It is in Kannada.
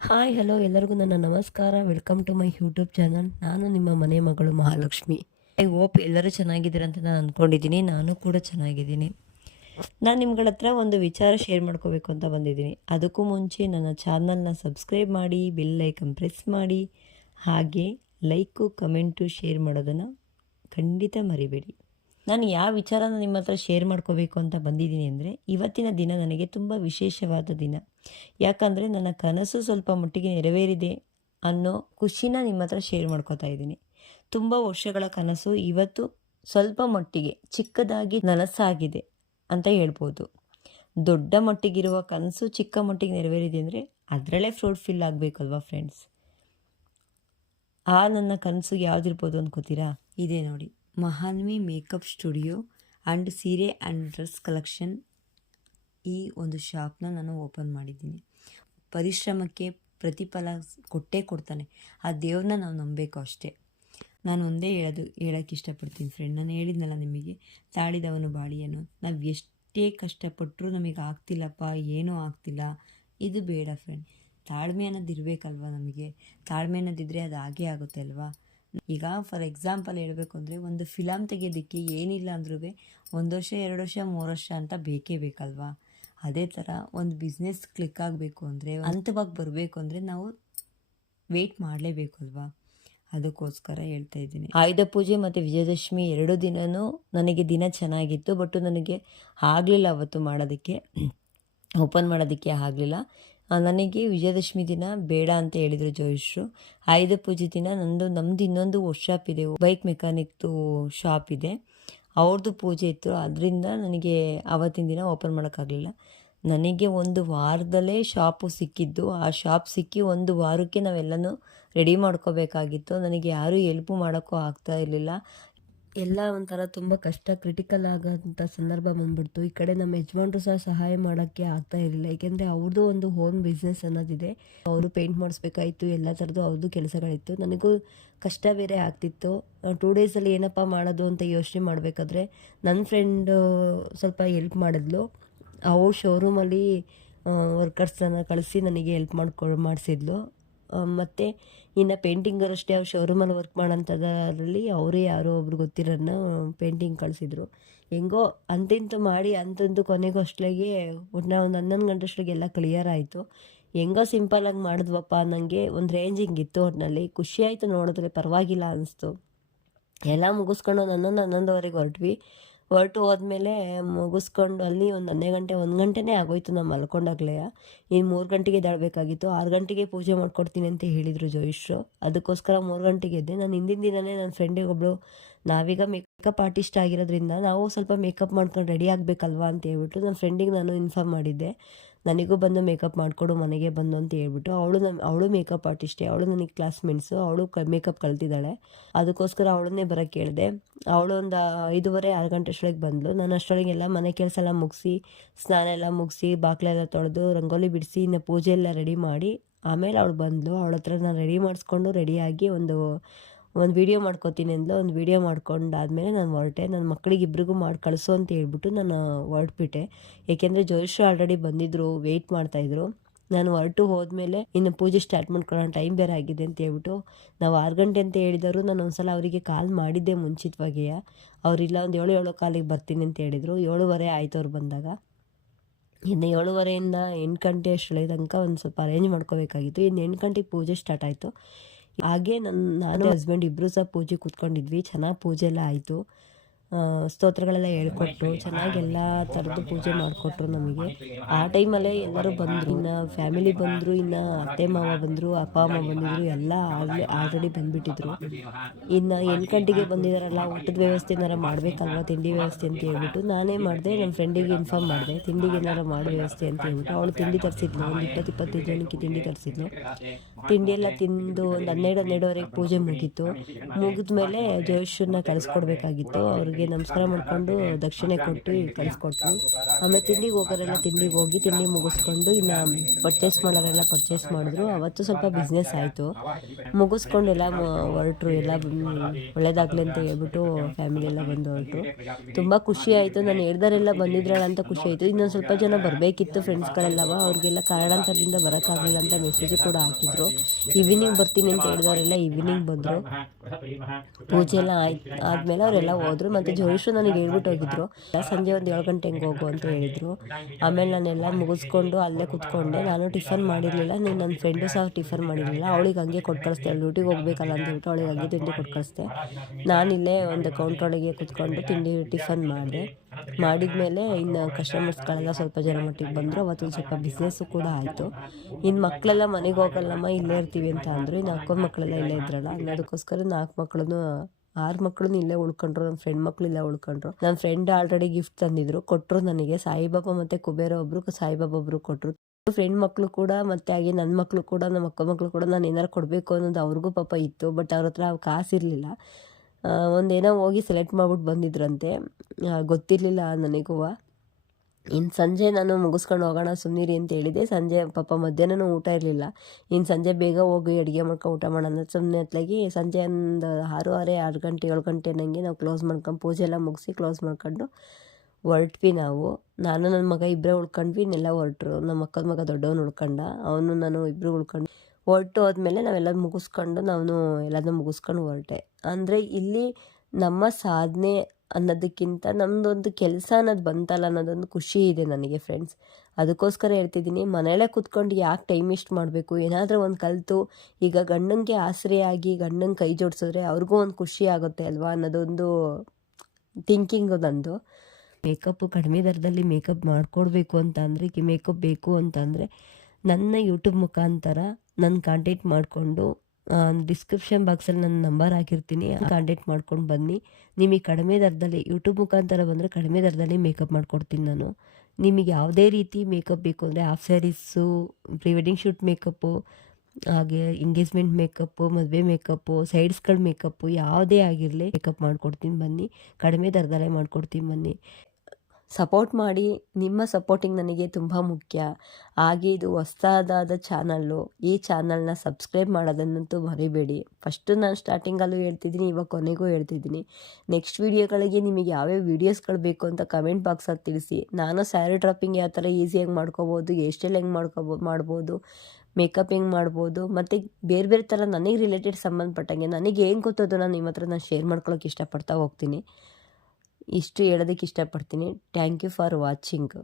ಹಾಯ್ ಹಲೋ ಎಲ್ಲರಿಗೂ ನನ್ನ ನಮಸ್ಕಾರ. Welcome to my YouTube channel. ನಾನು ನಿಮ್ಮ ಮನೆ ಮಗಳು ಮಹಾಲಕ್ಷ್ಮಿ. ಐ ಹೋಪ್ ಎಲ್ಲರೂ ಚೆನ್ನಾಗಿದ್ದೀರ ಅಂತ ನಾನು ಅಂದ್ಕೊಂಡಿದ್ದೀನಿ. ನಾನು ಕೂಡ ಚೆನ್ನಾಗಿದ್ದೀನಿ. ನಾನು ನಿಮ್ಗಳ ಹತ್ರ ಒಂದು ವಿಚಾರ ಶೇರ್ ಮಾಡ್ಕೋಬೇಕು ಅಂತ ಬಂದಿದ್ದೀನಿ. ಅದಕ್ಕೂ ಮುಂಚೆ ನನ್ನ ಚಾನಲ್ನ ಸಬ್ಸ್ಕ್ರೈಬ್ ಮಾಡಿ, ಬೆಲ್ ಐಕನ್ ಪ್ರೆಸ್ ಮಾಡಿ, ಹಾಗೆ ಲೈಕು ಕಮೆಂಟು ಶೇರ್ ಮಾಡೋದನ್ನು ಖಂಡಿತ ಮರಿಬೇಡಿ. ನಾನು ಯಾವ ವಿಚಾರನ ನಿಮ್ಮ ಹತ್ರ ಶೇರ್ ಮಾಡ್ಕೋಬೇಕು ಅಂತ ಬಂದಿದ್ದೀನಿ ಅಂದರೆ, ಇವತ್ತಿನ ದಿನ ನನಗೆ ತುಂಬ ವಿಶೇಷವಾದ ದಿನ. ಯಾಕಂದರೆ ನನ್ನ ಕನಸು ಸ್ವಲ್ಪ ಮಟ್ಟಿಗೆ ನೆರವೇರಿದೆ ಅನ್ನೋ ಖುಷಿನ ನಿಮ್ಮ ಹತ್ರ ಶೇರ್ ಮಾಡ್ಕೋತಾ ಇದ್ದೀನಿ. ತುಂಬ ವರ್ಷಗಳ ಕನಸು ಇವತ್ತು ಸ್ವಲ್ಪ ಮಟ್ಟಿಗೆ ಚಿಕ್ಕದಾಗಿ ನನಸಾಗಿದೆ ಅಂತ ಹೇಳ್ಬೋದು. ದೊಡ್ಡ ಮಟ್ಟಿಗಿರುವ ಕನಸು ಚಿಕ್ಕ ಮಟ್ಟಿಗೆ ನೆರವೇರಿದೆ ಅಂದರೆ ಅದರಲ್ಲೇ ಫುಲ್ ಆಗಬೇಕಲ್ವಾ ಫ್ರೆಂಡ್ಸ್. ಆ ನನ್ನ ಕನಸು ಯಾವುದಿರ್ಬೋದು ಅಂದ್ಕೋತೀರಾ? ಇದೇ ನೋಡಿ, ಮಹಾನ್ವಿ ಮೇಕಪ್ ಸ್ಟುಡಿಯೋ ಆ್ಯಂಡ್ ಸೀರೆ ಆ್ಯಂಡ್ ಡ್ರೆಸ್ ಕಲೆಕ್ಷನ್. ಈ ಒಂದು ಶಾಪ್ನ ನಾನು ಓಪನ್ ಮಾಡಿದ್ದೀನಿ. ಪರಿಶ್ರಮಕ್ಕೆ ಪ್ರತಿಫಲ ಕೊಟ್ಟೇ ಕೊಡ್ತಾನೆ. ಆ ದೇವ್ರನ್ನ ನಾವು ನಂಬಬೇಕು ಅಷ್ಟೇ. ನಾನು ಒಂದೇ ಹೇಳೋಕ್ಕೆ ಇಷ್ಟಪಡ್ತೀನಿ ಫ್ರೆಂಡ್. ನಾನು ಹೇಳಿದ್ನಲ್ಲ ನಿಮಗೆ, ತಾಳಿದವನು ಬಾಳಿಯನು. ನಾವು ಎಷ್ಟೇ ಕಷ್ಟಪಟ್ಟರೂ ನಮಗೆ ಆಗ್ತಿಲ್ಲಪ್ಪ, ಏನೂ ಆಗ್ತಿಲ್ಲ, ಇದು ಬೇಡ ಫ್ರೆಂಡ್. ತಾಳ್ಮೆ ಅನ್ನೋದು ಇರಬೇಕಲ್ವ ನಮಗೆ. ತಾಳ್ಮೆ ಅನ್ನೋದಿದ್ದರೆ ಅದು ಹಾಗೇ ಆಗುತ್ತೆ ಅಲ್ವಾ. ಈಗ ಫಾರ್ ಎಕ್ಸಾಂಪಲ್ ಹೇಳಬೇಕು ಅಂದರೆ, ಒಂದು ಫಿಲಮ್ ತೆಗೆಯೋದಕ್ಕೆ ಏನಿಲ್ಲ ಅಂದ್ರೂ 1 ವರ್ಷ 2 ವರ್ಷ 3 ವರ್ಷ ಅಂತ ಬೇಕೇ ಬೇಕಲ್ವಾ. ಅದೇ ಥರ ಒಂದು ಬಿಸ್ನೆಸ್ ಕ್ಲಿಕ್ ಆಗಬೇಕು ಅಂದರೆ, ಹಂತವಾಗಿ ಬರಬೇಕು ಅಂದರೆ ನಾವು ವೆಯ್ಟ್ ಮಾಡಲೇಬೇಕು ಅಲ್ವಾ. ಅದಕ್ಕೋಸ್ಕರ ಹೇಳ್ತಾ ಇದ್ದೀನಿ. ಆಯುಧ ಪೂಜೆ ಮತ್ತು ವಿಜಯದಶಮಿ 2 ದಿನವೂ ನನಗೆ ದಿನ ಚೆನ್ನಾಗಿತ್ತು. ಬಟ್ ನನಗೆ ಆಗಲಿಲ್ಲ ಅವತ್ತು ಮಾಡೋದಕ್ಕೆ, ಓಪನ್ ಮಾಡೋದಕ್ಕೆ ಆಗಲಿಲ್ಲ. ನನಗೆ ವಿಜಯದಶಮಿ ದಿನ ಬೇಡ ಅಂತ ಹೇಳಿದರು ಜೋಯಿಶ್ರು. ಆಯುಧ ಪೂಜೆ ದಿನ ನಮ್ಮದು ಇನ್ನೊಂದು ಶಾಪ್ ಇದೆ, ಬೈಕ್ ಮೆಕ್ಯಾನಿಕ್ದು ಶಾಪ್ ಇದೆ, ಅವ್ರದ್ದು ಪೂಜೆ ಇತ್ತು. ಅದರಿಂದ ನನಗೆ ಆವತ್ತಿನ ದಿನ ಓಪನ್ ಮಾಡೋಕ್ಕಾಗಲಿಲ್ಲ. ನನಗೆ 1 ವಾರದಲ್ಲೇ ಶಾಪು ಸಿಕ್ಕಿದ್ದು. ಆ ಶಾಪ್ ಸಿಕ್ಕಿ 1 ವಾರಕ್ಕೆ ನಾವೆಲ್ಲನೂ ರೆಡಿ ಮಾಡ್ಕೋಬೇಕಾಗಿತ್ತು. ನನಗೆ ಯಾರೂ ಹೆಲ್ಪು ಮಾಡೋಕ್ಕೂ ಆಗ್ತಾ ಇರಲಿಲ್ಲ. ಎಲ್ಲ ಒಂಥರ ತುಂಬ ಕ್ರಿಟಿಕಲ್ ಆಗೋಂಥ ಸಂದರ್ಭ ಬಂದ್ಬಿಡ್ತು. ಈ ಕಡೆ ನಮ್ಮ ಯಜಮಾನ್ರು ಸಹ ಸಹಾಯ ಮಾಡೋಕ್ಕೆ ಆಗ್ತಾ ಇರಲಿಲ್ಲ. ಏಕೆಂದರೆ ಅವ್ರದ್ದು ಒಂದು ಹೋಮ್ ಬಿಸ್ನೆಸ್ ಅನ್ನೋದಿದೆ. ಅವರು ಪೇಂಟ್ ಮಾಡಿಸ್ಬೇಕಾಯಿತು, ಎಲ್ಲ ಥರದ್ದು ಅವ್ರದ್ದು ಕೆಲಸಗಳಿತ್ತು. ನನಗೂ ಕಷ್ಟ ಬೇರೆ ಆಗ್ತಿತ್ತು. 2 ಡೇಸಲ್ಲಿ ಏನಪ್ಪ ಮಾಡೋದು ಅಂತ ಯೋಚನೆ ಮಾಡಬೇಕಾದ್ರೆ ನನ್ನ ಫ್ರೆಂಡು ಸ್ವಲ್ಪ ಹೆಲ್ಪ್ ಮಾಡಿದ್ಲು. ಅವ್ರು ಶೋರೂಮಲ್ಲಿ ವರ್ಕರ್ಸನ್ನು ಕಳಿಸಿ ನನಗೆ ಹೆಲ್ಪ್ ಮಾಡಿಸಿದ್ಲು. ಮತ್ತು ಇನ್ನು ಪೇಂಟಿಂಗರಷ್ಟೇ ಅವ್ರು ಶೋರೂಮಲ್ಲಿ ವರ್ಕ್ ಮಾಡೋಂಥದ್ರಲ್ಲಿ ಅವರೇ ಯಾರೋ ಒಬ್ರು ಗೊತ್ತಿರೋರನ್ನ ಪೇಂಟಿಂಗ್ ಕಳಿಸಿದ್ರು. ಹೆಂಗೋ ಅಂತಿಂತು ಮಾಡಿ ಅಂತಂದು ಕೊನೆಗೂ ಅಷ್ಟಲಾಗೆ ಒಂದು 11 ಗಂಟೆ ಅಷ್ಟಲಿಗೆ ಎಲ್ಲ ಕ್ಲಿಯರ್ ಆಯಿತು. ಹೆಂಗೋ ಸಿಂಪಲಾಗಿ ಮಾಡಿದ್ವಪ್ಪ, ನನಗೆ ಒಂದು ರೇಂಜಿಂಗ್ ಇತ್ತು. ಒಟ್ಟಿನಲ್ಲಿ ಖುಷಿ ಆಯಿತು, ನೋಡಿದ್ರೆ ಪರವಾಗಿಲ್ಲ ಅನಿಸ್ತು. ಎಲ್ಲ ಮುಗಿಸ್ಕೊಂಡು 11ವರೆಗೆ ಹೊರಟು ಹೋದ್ಮೇಲೆ ಮುಗಿಸ್ಕೊಂಡು ಅಲ್ಲಿ ಒಂದು 12 ಗಂಟೆ 1 ಗಂಟೆನೇ ಆಗೋಯ್ತು ನಾವು ಮಲ್ಕೊಂಡಾಗಲೇ. ಇನ್ನು 3 ಗಂಟೆಗೆ ಎದ್ದೇಳಬೇಕಾಗಿತ್ತು. 6 ಗಂಟೆಗೆ ಪೂಜೆ ಮಾಡ್ಕೊಡ್ತೀನಿ ಅಂತ ಹೇಳಿದರು ಜೋಯಿಶ್ರು. ಅದಕ್ಕೋಸ್ಕರ 3 ಗಂಟೆಗೆ ಎದ್ದೆ. ನಾನು ಹಿಂದಿನ ದಿನವೇ ನನ್ನ ಫ್ರೆಂಡಿಗೆ ಒಬ್ಬಳು, ನಾವೀಗ ಮೇಕಪ್ ಆರ್ಟಿಸ್ಟ್ ಆಗಿರೋದ್ರಿಂದ ನಾವು ಸ್ವಲ್ಪ ಮೇಕಪ್ ಮಾಡ್ಕೊಂಡು ರೆಡಿ ಆಗಬೇಕಲ್ವಾ ಅಂತ ಹೇಳ್ಬಿಟ್ಟು ನನ್ನ ಫ್ರೆಂಡಿಗೆ ನಾನು ಇನ್ಫಾರ್ಮ್ ಮಾಡಿದ್ದೆ, ನನಗೂ ಬಂದು ಮೇಕಪ್ ಮಾಡಿಕೊಡು ಮನೆಗೆ ಬಂದು ಅಂತ ಹೇಳ್ಬಿಟ್ಟು. ಅವಳು ಮೇಕಪ್ ಆರ್ಟಿಸ್ಟೇ, ಅವಳು ನನಗೆ ಕ್ಲಾಸ್ಮೇಟ್ಸು, ಅವಳು ಮೇಕಪ್ ಕಲ್ತಿದ್ದಾಳೆ. ಅದಕ್ಕೋಸ್ಕರ ಅವಳನ್ನೇ ಬರೋಕ್ಕೆ ಕೇಳಿದೆ. ಅವಳು ಒಂದು 5:30 6 ಗಂಟೆ ಅಷ್ಟೊಳಗೆ ಬಂದಳು. ನಾನು ಅಷ್ಟೊಳಗೆಲ್ಲ ಮನೆ ಕೆಲಸ ಎಲ್ಲ ಮುಗಿಸಿ, ಸ್ನಾನ ಎಲ್ಲ ಮುಗಿಸಿ, ಬಾಗಿಲೆಲ್ಲ ತೊಳೆದು, ರಂಗೋಲಿ ಬಿಡಿಸಿ, ಇನ್ನು ಪೂಜೆ ಎಲ್ಲ ರೆಡಿ ಮಾಡಿ ಆಮೇಲೆ ಅವಳು ಬಂದಳು. ಅವಳ ಹತ್ರ ನಾನು ರೆಡಿ ಮಾಡಿಸ್ಕೊಂಡು ರೆಡಿಯಾಗಿ ಒಂದು ವೀಡಿಯೋ ಮಾಡ್ಕೋತೀನಿ ಅಂದ್ಲು. ಒಂದು ವೀಡಿಯೋ ಮಾಡ್ಕೊಂಡಾದ್ಮೇಲೆ ನಾನು ಹೊರಟೆ. ನನ್ನ ಮಕ್ಕಳಿಗೆ ಇಬ್ರಿಗೂ ಮಾಡಿ ಕಳಿಸು ಅಂತ ಹೇಳ್ಬಿಟ್ಟು ನಾನು ಹೊರಟ್ಬಿಟ್ಟೆ. ಏಕೆಂದರೆ ಜೋಯಿಶ್ರು ಆಲ್ರೆಡಿ ಬಂದಿದ್ದರು, ವೆಯ್ಟ್ ಮಾಡ್ತಾಯಿದ್ರು. ನಾನು ಹೊರಟು ಹೋದ್ಮೇಲೆ ಇನ್ನು ಪೂಜೆ ಸ್ಟಾರ್ಟ್ ಮಾಡ್ಕೊಳ್ಳೋಣ, ಟೈಮ್ ಬೇರೆ ಆಗಿದೆ ಅಂತ ಹೇಳ್ಬಿಟ್ಟು, ನಾವು 6 ಗಂಟೆ ಅಂತ ಹೇಳಿದವರು. ನಾನು ಒಂದ್ಸಲ ಅವರಿಗೆ ಕಾಲ್ ಮಾಡಿದ್ದೆ ಮುಂಚಿತವಾಗಿಯೇ. ಅವರಿಲ್ಲ, ಒಂದು 7:15 ಬರ್ತೀನಿ ಅಂತ ಹೇಳಿದರು. 7:15 ಆಯಿತು ಅವ್ರು ಬಂದಾಗ. ಇನ್ನು 7:15 8 ಗಂಟೆ ಅಷ್ಟೊಳಗೆ ತನಕ ಒಂದು ಸ್ವಲ್ಪ ಅರೇಂಜ್ ಮಾಡ್ಕೋಬೇಕಾಗಿತ್ತು. ಇನ್ನು 8 ಗಂಟೆಗೆ ಪೂಜೆ ಸ್ಟಾರ್ಟ್ ಆಯಿತು. ಹಾಗೆ ನಾನು ಹಸ್ಬೆಂಡ್ ಇಬ್ಬರು ಸಹ ಪೂಜೆ ಕೂತ್ಕೊಂಡಿದ್ವಿ. ಚೆನ್ನಾಗಿ ಪೂಜೆ ಎಲ್ಲ ಆಯಿತು. ಸ್ತೋತ್ರಗಳೆಲ್ಲ ಹೇಳ್ಕೊಟ್ರು, ಚೆನ್ನಾಗಿ ಎಲ್ಲ ಥರದ್ದು ಪೂಜೆ ಮಾಡಿಕೊಟ್ರು ನಮಗೆ. ಆ ಟೈಮಲ್ಲೇ ಎಲ್ಲರೂ ಬಂದರು, ಇನ್ನು ಫ್ಯಾಮಿಲಿ ಬಂದರು, ಇನ್ನು ಅತ್ತೆ ಮಾವ ಬಂದರು, ಅಪ್ಪ ಅಮ್ಮ ಬಂದಿದ್ರು, ಎಲ್ಲ ಆಲ್ರೆಡಿ ಬಂದುಬಿಟ್ಟಿದ್ರು. ಇನ್ನು 8 ಗಂಟೆಗೆ ಬಂದಿದ್ದಾರಲ್ಲ, ಊಟದ ವ್ಯವಸ್ಥೆ ಏನಾರು ಮಾಡಬೇಕಲ್ವ, ತಿಂಡಿ ವ್ಯವಸ್ಥೆ ಅಂತ ಹೇಳ್ಬಿಟ್ಟು ನಾನೇ ಮಾಡಿದೆ. ನನ್ನ ಫ್ರೆಂಡಿಗೆ ಇನ್ಫಾರ್ಮ್ ಮಾಡಿದೆ, ತಿಂಡಿಗೆ ಏನಾರು ಮಾಡೋ ವ್ಯವಸ್ಥೆ ಅಂತ ಹೇಳ್ಬಿಟ್ಟು. ಅವಳು ತಿಂಡಿ ತರಿಸಿದ್ಲು, ಒಂದು 20-25 ಜನಕ್ಕೆ ತಿಂಡಿ ತರಿಸಿದ್ಲು. ತಿಂಡಿ ಎಲ್ಲ ತಿಂದು ಒಂದು 12-12:30ವರೆಗೆ ಪೂಜೆ ಮುಗೀತು. ಮುಗಿದ್ಮೇಲೆ ಜೋಯಿಶ್ರನ್ನ ಕಳಿಸ್ಕೊಡ್ಬೇಕಾಗಿತ್ತು. ಅವ್ರಿಗೆ ಅವ್ರಿಗೆ ನಮಸ್ಕಾರ ಮಾಡ್ಕೊಂಡು ದಕ್ಷಿಣೆ ಕೊಟ್ಟು ಕಳಿಸ್ಕೊಡ್ತೀನಿ. ಆಮೇಲೆ ತಿಂಡಿಗೆ ಹೋಗೋರೆಲ್ಲ ತಿಂಡಿಗೆ ಹೋಗಿ ತಿಂಡಿ ಮುಗಿಸ್ಕೊಂಡು ಇನ್ನು ಪರ್ಚೇಸ್ ಮಾಡೋರೆಲ್ಲ ಪರ್ಚೇಸ್ ಮಾಡಿದ್ರು. ಅವತ್ತು ಸ್ವಲ್ಪ ಬಿಸ್ನೆಸ್ ಆಯಿತು. ಮುಗಿಸ್ಕೊಂಡು ಎಲ್ಲ ಹೊರಟ್ರು. ಎಲ್ಲ ಒಳ್ಳೇದಾಗಲಿ ಅಂತ ಹೇಳ್ಬಿಟ್ಟು ಫ್ಯಾಮಿಲಿ ಎಲ್ಲ ಬಂದು ಹೊರಟರು. ತುಂಬ ಖುಷಿ ಆಯಿತು. ನಾನು ಹೇಳ್ದಾರೆಲ್ಲ ಬಂದಿದ್ರಲ್ಲ ಅಂತ ಖುಷಿ ಆಯಿತು. ಇನ್ನೊಂದು ಸ್ವಲ್ಪ ಜನ ಬರಬೇಕಿತ್ತು ಫ್ರೆಂಡ್ಸ್ಗಳೆಲ್ಲವ, ಅವ್ರಿಗೆಲ್ಲ ಕಾರಣಾಂತರದಿಂದ ಬರೋಕ್ಕಾಗಲಿಲ್ಲ ಅಂತ ಮೆಸೇಜ್ ಕೂಡ ಹಾಕಿದ್ರು. ಈವ್ನಿಂಗ್ ಬರ್ತೀನಿ ಅಂತ ಹೇಳಿದವರೆಲ್ಲ ಈವ್ನಿಂಗ್ ಬಂದರು. ಪೂಜೆ ಎಲ್ಲ ಆದಮೇಲೆ ಅವರೆಲ್ಲ ಹೋದರು. ಮತ್ತು ಜೋಯಿಷು ನನಗೆ ಹೇಳ್ಬಿಟ್ಟು ಹೋಗಿದ್ರು, ಸಂಜೆ ಒಂದು 7 ಗಂಟೆ ಹಂಗೆ ಹೋಗು ಅಂತ ಹೇಳಿದರು. ಆಮೇಲೆ ನಾನೆಲ್ಲ ಮುಗಿಸ್ಕೊಂಡು ಅಲ್ಲೇ ಕೂತ್ಕೊಂಡೆ. ನಾನು ಟಿಫನ್ ಮಾಡಿರಲಿಲ್ಲ, ನನ್ನ ಫ್ರೆಂಡು ಸಹ ಟಿಫನ್ ಮಾಡಿರಲಿಲ್ಲ. ಅವಳಿಗೆ ಹಂಗೆ ಕೊಟ್ಟು ಕಳಿಸ್ದೆ, ಅವಳು ಡ್ಯೂಟಿಗೆ ಹೋಗ್ಬೇಕಲ್ಲ ಅಂತ ಹೇಳ್ಬಿಟ್ಟು ಅವಳಿಗೆ ಹಂಗೆ ತಿಂಡಿ ಕೊಟ್ಟು ಕಳಿಸ್ದೆ. ನಾನಿಲ್ಲೇ ಒಂದು ಕೌಂಟ್ರೊಳಗೆ ಕೂತ್ಕೊಂಡು ಟಿಫನ್ ಮಾಡಿದೆ. ಮಾಡಿದ್ಮೇಲೆ ಇನ್ನು ಕಸ್ಟಮರ್ಸ್ಗಳೆಲ್ಲ ಸ್ವಲ್ಪ ಜನ ಮಟ್ಟಿಗೆ ಬಂದರು. ಅವತ್ತೊಂದು ಸ್ವಲ್ಪ ಬಿಸ್ನೆಸ್ಸು ಕೂಡ ಆಯಿತು. ಇನ್ನು ಮಕ್ಕಳೆಲ್ಲ ಮನೆಗೆ ಹೋಗಲ್ಲಮ್ಮ ಇಲ್ಲೇ ಇರ್ತೀವಿ ಅಂತ ಅಂದರು. ಇನ್ನು ಅಕ್ಕನ ಮಕ್ಕಳೆಲ್ಲ ಇಲ್ಲೇ ಇದ್ರಲ್ಲ, ಅನ್ನೋದಕ್ಕೋಸ್ಕರ 6 ಮಕ್ಕಳು ಇಲ್ಲೇ ಉಳ್ಕೊಂಡ್ರು. ನನ್ನ ಫ್ರೆಂಡ್ ಮಕ್ಕಳು ಇಲ್ಲೇ ಉಳ್ಕೊಂಡ್ರು. ನನ್ನ ಫ್ರೆಂಡ್ ಆಲ್ರೆಡಿ ಗಿಫ್ಟ್ ತಂದಿದ್ರು, ಕೊಟ್ಟರು ನನಗೆ. ಸಾಯಿಬಾಬಾ ಮತ್ತು ಕುಬೇರ ಒಬ್ಬರು, ಸಾಯಿಬಾಬಾ ಒಬ್ಬರು ಕೊಟ್ಟರು. ಫ್ರೆಂಡ್ ಮಕ್ಕಳು ಕೂಡ ಮತ್ತು ಹಾಗೆ ನನ್ನ ಮಕ್ಕಳು ಕೂಡ, ನಮ್ಮ ಅಕ್ಕ ಮಕ್ಕಳು ಕೂಡ ನಾನು ಏನಾರು ಕೊಡಬೇಕು ಅನ್ನೋದು ಅವ್ರಿಗೂ ಪಾಪ ಇತ್ತು. ಬಟ್ ಅವ್ರ ಹತ್ರ ಕಾಸಿರಲಿಲ್ಲ. ಒಂದೇನೋ ಹೋಗಿ ಸೆಲೆಕ್ಟ್ ಮಾಡ್ಬಿಟ್ಟು ಬಂದಿದ್ರಂತೆ, ಗೊತ್ತಿರಲಿಲ್ಲ ನನಗೂ. ಇನ್ನು ಸಂಜೆ ನಾನು ಮುಗಿಸ್ಕೊಂಡು ಹೋಗೋಣ ಸುಮ್ಮನಿರಿ ಅಂತ ಹೇಳಿದೆ. ಸಂಜೆ ಪಾಪ ಮಧ್ಯಾಹ್ನನೂ ಊಟ ಇರಲಿಲ್ಲ. ಇನ್ನು ಸಂಜೆ ಬೇಗ ಹೋಗಿ ಅಡುಗೆ ಮಾಡ್ಕೊಂಡು ಊಟ ಮಾಡೋಣ ಸುಮ್ಮನೆ ಹೊತ್ಲಾಗಿ ಸಂಜೆ ಒಂದು 6 ಗಂಟೆ 7 ಗಂಟೆ ನನಗೆ ನಾವು ಕ್ಲೋಸ್ ಮಾಡ್ಕೊಂಡು ಪೂಜೆ ಎಲ್ಲ ಮುಗಿಸಿ ಕ್ಲೋಸ್ ಮಾಡ್ಕೊಂಡು ಹೊರಟ್ವಿ ನಾವು. ನಾನು ನನ್ನ ಮಗ ಇಬ್ಬರೇ ಉಳ್ಕೊಂಡ್ವಿ. ಇನ್ನೆಲ್ಲ ಹೊರಟ್ರು. ನಮ್ಮ ಅಕ್ಕನ ಮಗ ದೊಡ್ಡವನು ಉಳ್ಕೊಂಡ, ಅವನು ನಾನು ಇಬ್ಬರು ಉಳ್ಕೊಂಡು ಹೊರಟು ಹೋದ್ಮೇಲೆ ನಾವೆಲ್ಲ ಮುಗಿಸ್ಕೊಂಡು ಎಲ್ಲದನ್ನೂ ಮುಗಿಸ್ಕೊಂಡು ಹೊರಟೆ. ಅಂದರೆ ಇಲ್ಲಿ ನಮ್ಮ ಸಾಧನೆ ಅನ್ನೋದಕ್ಕಿಂತ ನಮ್ಮದೊಂದು ಕೆಲಸ ಅನ್ನೋದು ಬಂತಲ್ಲ ಅನ್ನೋದೊಂದು ಖುಷಿ ಇದೆ ನನಗೆ ಫ್ರೆಂಡ್ಸ್. ಅದಕ್ಕೋಸ್ಕರ ಹೇಳ್ತಿದ್ದೀನಿ, ಮನೆಯಲ್ಲೇ ಕೂತ್ಕೊಂಡು ಯಾಕೆ ಟೈಮ್ ವೇಸ್ಟ್ ಮಾಡಬೇಕು, ಏನಾದರೂ ಒಂದು ಕಲಿತು ಈಗ ಗಂಡನಿಗೆ ಆಸರೆಯಾಗಿ ಗಂಡಂಗೆ ಕೈ ಜೋಡಿಸಿದ್ರೆ ಅವ್ರಿಗೂ ಒಂದು ಖುಷಿ ಆಗುತ್ತೆ ಅಲ್ವಾ ಅನ್ನೋದೊಂದು ಥಿಂಕಿಂಗು ನಂದು. ಮೇಕಪ್ಪು ಕಡಿಮೆ ದರದಲ್ಲಿ ಮೇಕಪ್ ಮಾಡಿಕೊಡ್ಬೇಕು ಅಂತ ಅಂದರೆ, ಮೇಕಪ್ ಬೇಕು ಅಂತಂದರೆ ನನ್ನ ಯೂಟ್ಯೂಬ್ ಮುಖಾಂತರ ನನ್ನ ಕಾಂಟ್ಯಾಕ್ಟ್ ಮಾಡಿಕೊಂಡು ಡಿಸ್ಕ್ರಿಪ್ಷನ್ ಬಾಕ್ಸಲ್ಲಿ ನನ್ನ ನಂಬರ್ ಹಾಕಿರ್ತೀನಿ, ಕಾಂಟ್ಯಾಕ್ಟ್ ಮಾಡ್ಕೊಂಡು ಬನ್ನಿ. ನಿಮಗೆ ಕಡಿಮೆ ದರದಲ್ಲಿ ಯೂಟ್ಯೂಬ್ ಮುಖಾಂತರ ಬಂದರೆ ಕಡಿಮೆ ದರದಲ್ಲಿ ಮೇಕಪ್ ಮಾಡಿಕೊಡ್ತೀನಿ ನಾನು. ನಿಮಗೆ ಯಾವುದೇ ರೀತಿ ಮೇಕಪ್ ಬೇಕು ಅಂದರೆ half sarees, pre wedding shoot makeup, ಹಾಗೆ ಎಂಗೇಜ್ಮೆಂಟ್ ಮೇಕಪ್ಪು, ಮದುವೆ ಮೇಕಪ್ಪು, ಸೈಡ್ಸ್ಗಳ ಮೇಕಪ್ಪು ಯಾವುದೇ ಆಗಿರಲಿ ಮೇಕಪ್ ಮಾಡಿಕೊಡ್ತೀನಿ ಬನ್ನಿ. ಕಡಿಮೆ ದರದಲ್ಲೇ ಮಾಡಿಕೊಡ್ತೀನಿ ಬನ್ನಿ. ಸಪೋರ್ಟ್ ಮಾಡಿ. ನಿಮ್ಮ ಸಪೋರ್ಟಿಂಗ್ ನನಗೆ ತುಂಬ ಮುಖ್ಯ. ಹಾಗೆ ಇದು ಹೊಸದಾದ ಚಾನಲ್ಲು. ಈ ಚಾನಲ್ನ ಸಬ್ಸ್ಕ್ರೈಬ್ ಮಾಡೋದನ್ನಂತೂ ಮರಿಬೇಡಿ. ಫಸ್ಟು ನಾನು ಸ್ಟಾರ್ಟಿಂಗಲ್ಲೂ ಹೇಳ್ತಿದ್ದೀನಿ, ಇವಾಗ ಕೊನೆಗೂ ಹೇಳ್ತಿದ್ದೀನಿ. ನೆಕ್ಸ್ಟ್ ವೀಡಿಯೋಗಳಿಗೆ ನಿಮಗೆ ಯಾವ್ಯಾವ ವೀಡಿಯೋಸ್ಗಳು ಬೇಕು ಅಂತ ಕಮೆಂಟ್ ಬಾಕ್ಸಲ್ಲಿ ತಿಳಿಸಿ. ನಾನು ಸ್ಯಾರಿ ಡ್ರಾಪಿಂಗ್ ಯಾವ ಥರ ಈಸಿಯಾಗಿ ಮಾಡ್ಕೋಬೋದು, ಎಷ್ಟೆಲ್ಲ ಹೆಂಗೆ ಮಾಡ್ಬೋದು, ಮೇಕಪ್ ಹೆಂಗೆ ಮಾಡ್ಬೋದು, ಮತ್ತು ಬೇರೆ ಬೇರೆ ಥರ ನನಗೆ ರಿಲೇಟೆಡ್ ಸಂಬಂಧಪಟ್ಟಂಗೆ ನನಗೆ ಏನು ಗೊತ್ತೋದು ನಾನು ನಿಮ್ಮ ಹತ್ರ ಶೇರ್ ಮಾಡ್ಕೊಳ್ಳೋಕೆ ಇಷ್ಟಪಡ್ತಾ ಹೋಗ್ತೀನಿ. ಇಷ್ಟು ಹೇಳೋದಕ್ಕೆ ಇಷ್ಟಪಡ್ತೀನಿ. Thank you for watching.